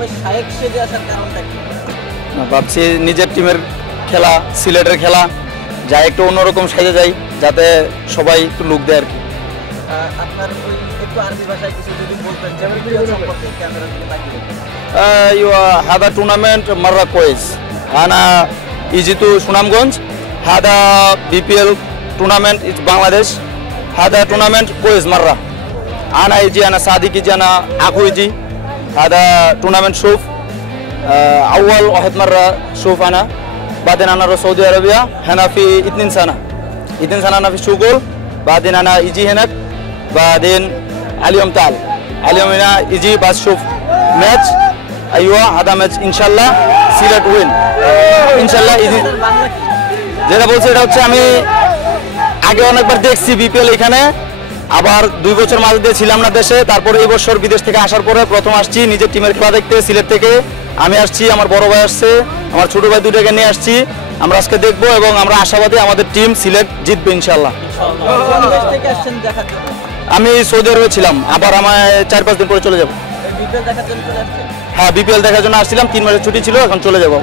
এভাবে শায়েক সেজে আসার কারণটা কি? ভাবছি নিজের টিমের খেলা, সিলেটের খেলা, যা একটু অন্যরকম সেজে যাই, যাতে সবাই একটু লুক দেয় আর কি। আপনার ওই একটু আরবি ভাষায় কিছু যদি বলতেন যে বিপিএল সম্পর্কে ক্যামেরার দিকে তাকিয়ে। ايوه هذا تورنمنت مره كويس. انا اجيت سونامগঞ্জ. هذا BPL تورنمنت في بنغلاديش. هذا تورنمنت كويس مره. انا يجي انا صادق يجي انا اخو يجي. هذا تورنمنت شوف اول واحد مره شوف انا. بعدين انا سعودي عربيه هنا في 2 سنه. 2 سنه انا في شغل. بعدين انا يجي هناك. بعدين اليوم تعال. اليوم هنا يجي بس شوف ماتش. ايوه هذا ماتش ان شاء الله সিলেট উইন ইনশাআল্লাহ। যেটা বলছি এটা হচ্ছে আমি আগে অনেকবার দেখছি বিপিএল এখানে, আবার 2 বছর মাঝে দিয়ে ছিলাম না দেশে, তারপরে এই বছর বিদেশ থেকে আসার পরে প্রথম আসছি নিজের টিমের খেলা দেখতে। সিলেট থেকে আমি আসছি, আমার বড় ভাই আসছে, আমার ছোট ভাই দুটোকে নিয়ে আসছি। আমরা আজকে দেখবো এবং আমরা আশাবাদী আমাদের টিম সিলেট জিতবে ইনশাআল্লাহ। আমি সৌদি আরবে ছিলাম, আবার আমায় 4-5 দিন পরে চলে যাবো। হ্যাঁ বিপিএল দেখার জন্য আসছিলাম, 3 মাসের ছুটি ছিল, এখন চলে যাবো।